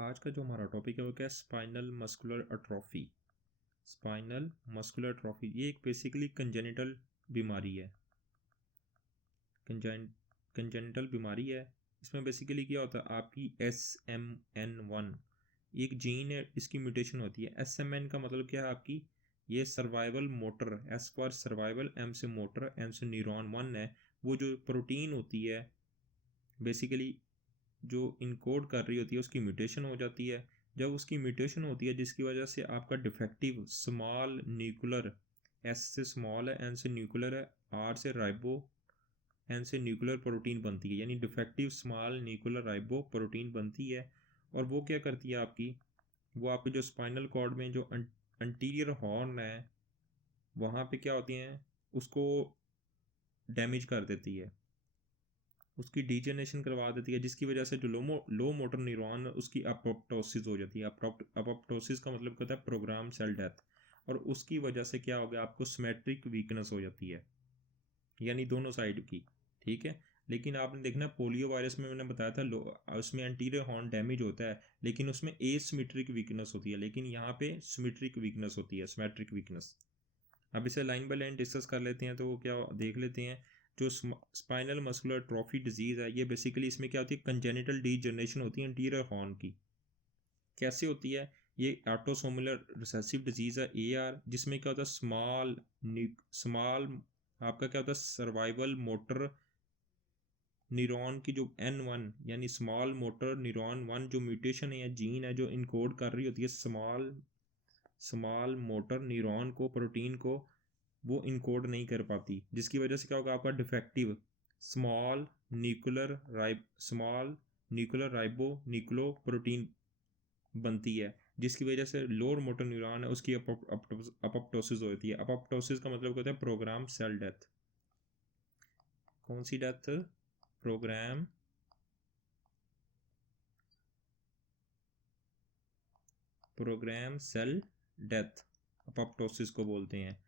आज का जो हमारा टॉपिक है वो क्या है, spinal muscular atrophy. Spinal muscular atrophy ये एक बेसिकली कंजेनिटल बीमारी है। कंजेनिटल बीमारी है। इसमें बेसिकली क्या होता है, आपकी SMN1 एक जीन है, इसकी म्यूटेशन होती है। SMN का मतलब क्या है आपकी, ये survival motor, S for survival, M से मोटर, N से न्यूरॉन 1 है। वो जो प्रोटीन होती है बेसिकली जो इनकोड कर रही होती है उसकी म्यूटेशन हो जाती है। जब उसकी म्यूटेशन होती है जिसकी वजह से आपका डिफेक्टिव स्मॉल न्यूक्लियर, एस से स्मॉल है, एन से न्यूक्लियर है, आर से राइबो, एन से न्यूक्लियर प्रोटीन बनती है, यानी defective small nuclear ribo protein बनती है। और वो क्या करती है आपकी, वो आपके जो स्पाइनल कॉर्ड में जो अंटीरियर हॉर्न है वहाँ पे क्या होती हैं, उसको डैमेज कर देती है, उसकी डीजेनरेशन करवा देती है, जिसकी वजह से जो लो मोटर न्यूरॉन उसकी अपोप्टोसिस हो जाती है। अपोप्टोसिस का मतलब होता है प्रोग्राम सेल डेथ। और उसकी वजह से क्या हो गया, आपको सिमेट्रिक वीकनेस हो जाती है, यानी दोनों साइड की। ठीक है, लेकिन आपने देखना पोलियो वायरस में मैंने बताया था उसमें एंटीरियर हॉर्न डैमेज होता है, लेकिन उसमें एसिमेट्रिक वीकनेस होती है, लेकिन यहाँ पे सिमेट्रिक वीकनेस होती है, सिमेट्रिक वीकनेस। अब इसे लाइन बाय लाइन डिस्कस कर लेते हैं। तो क्या देख लेते हैं, जो स्पाइनल मस्कुलर ट्रॉफी डिजीज़ है ये बेसिकली इसमें क्या होती है, कंजेनिटल डीजनरेशन होती है एंटीरियर हॉर्न की। कैसे होती है, ये ऑटोसोमल रिसेसिव डिजीज़ है AR, जिसमें क्या होता है स्मॉल आपका क्या होता है सर्वाइवल मोटर न्यूरॉन की जो N1 यानी स्मॉल मोटर न्यूरॉन 1 जो म्यूटेशन है या जीन है जो इनकोड कर रही होती है स्मॉल मोटर न्यूरॉन को, प्रोटीन को, वो इनकोड नहीं कर पाती, जिसकी वजह से क्या होगा, आपका defective small nuclear ribonucleoprotein बनती है, जिसकी वजह से लोअर मोटर न्यूरॉन है उसकी अपोप्टोसिस होती है। अपोप्टोसिस का मतलब होता है प्रोग्राम सेल डेथ। कौन सी death, programme cell death apoptosis को बोलते हैं।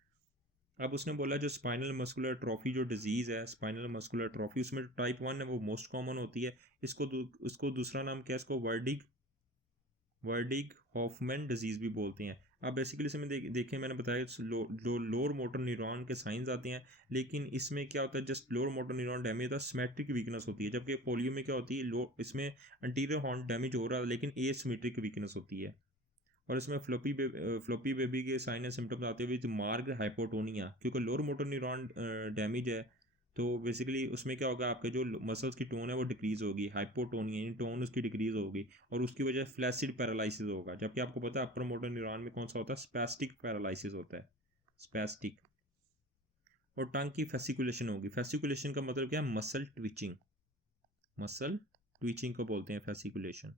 अब उसने बोला जो स्पाइनल मस्कुलर ट्रॉफी जो डिजीज़ है, स्पाइनल मस्कुलर ट्रॉफी, उसमें टाइप 1 है वो मोस्ट कॉमन होती है। इसको दूसरा नाम क्या है, इसको वर्डिग हॉफमैन डिजीज़ भी बोलते हैं। अब बेसिकली इसमें देखें मैंने बताया जो लोअर मोटर न्यूरॉन के साइंस आते हैं, लेकिन इसमें क्या होता है, just lower motor neuron damage होता है, सिमेट्रिक वीकनेस होती है। जबकि पोलियो में क्या होती है, इसमें अंटीरियर हॉर्न डैमेज हो रहा है लेकिन एसिमेट्रिक वीकनेस होती है। और इसमें फ्लोपी बेबी के साइन एंड सिम्टम्स आते हुए मार्ग हाइपोटोनिया, क्योंकि लोअर मोटर न्यूरॉन डैमेज है तो बेसिकली उसमें क्या होगा, आपके जो मसल्स की टोन है वो डिक्रीज़ होगी, हाइपोटोनिया यानी टोन उसकी डिक्रीज़ होगी, और उसकी वजह फ्लैसिड पैरालिसिस होगा। जबकि आपको पता है अपर मोटर न्यूरॉन में कौन सा होता है, स्पैस्टिक पैरालिसिस होता है, स्पैस्टिक। और टंग की फेसिकुलेशन होगी। फेसिकुलेशन का मतलब क्या है, मसल ट्विचिंग को बोलते हैं फेसिकुलेशन।